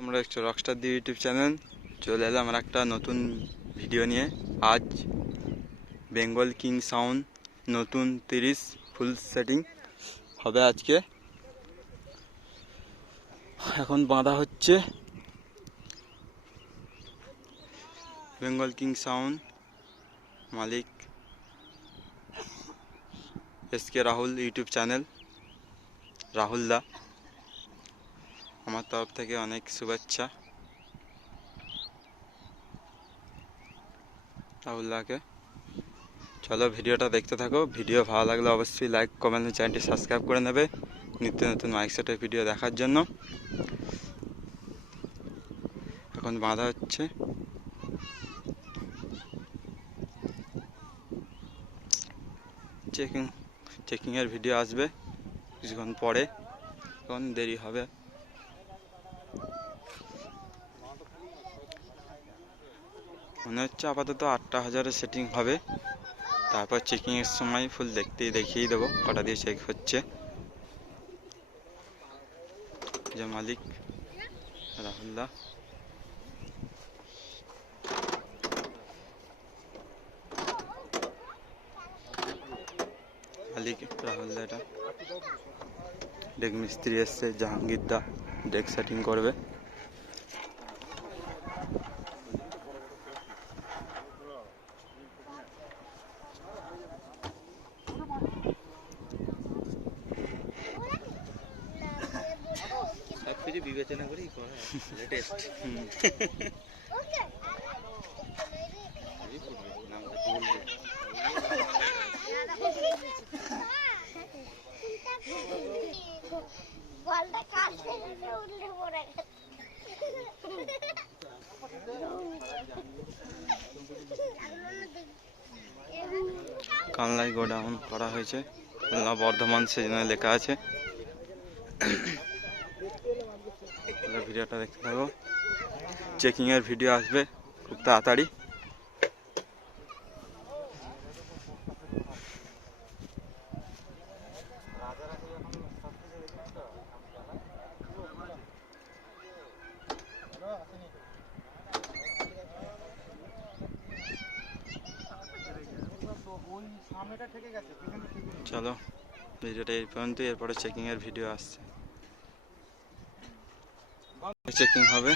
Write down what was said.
তোমরা একটু রকস্টার দি YouTube channel চলে এলাম আমার একটা নতুন ভিডিও নিয়ে। আজ বেঙ্গল কিং সাউন্ড নতুন তিরিশ ফুল সেটিং হবে আজকে। এখন বাঁধা হচ্ছে বেঙ্গল কিং সাউন্ড মালিক S K Rahul YouTube channel Rahul da. আমার তরফ থেকে অনেক শুভেচ্ছা। রাহুলদাকে চলো ভিডিওটা দেখতে থাকো। ভিডিও ভালো লাগলে অবশ্যই লাইক কমেন্ট চ্যানেলটি সাবস্ক্রাইব করে নেবে নিত্য নতুন মাইক সেটের ভিডিও দেখার জন্য। এখন বাঁধা হচ্ছে। চেকিং চেকিংয়ের ভিডিও আসবে কিছুক্ষণ পরে। এখন দেরি হবে। মনে হচ্ছে আপাতত আটটা হাজারের সেটিং হবে। তারপর চেকিংয়ের সময় ফুল দেখতেই দেখিয়ে দেবো, কটা দিয়ে চেক হচ্ছে। যে মালিক, রাহুলদা। মালিক, রাহুলদা ডেক মিস্ত্রি এসছে, জাহাঙ্গীর দা ডেক সেটিং করবে। কিছু বিবেচনা করা কানলাই গোডাউন করা হয়েছে। বর্ধমান সেজন্য লেখা আছে। তাহলে ভিডিওটা দেখতে থাকো চেকিংয়ের ভিডিও আসবে খুব তাড়াতাড়ি। চলো, ভিডিওটা এই পর্যন্ত এরপরে চেকিংয়ের ভিডিও আসছে। চেকিং হবে।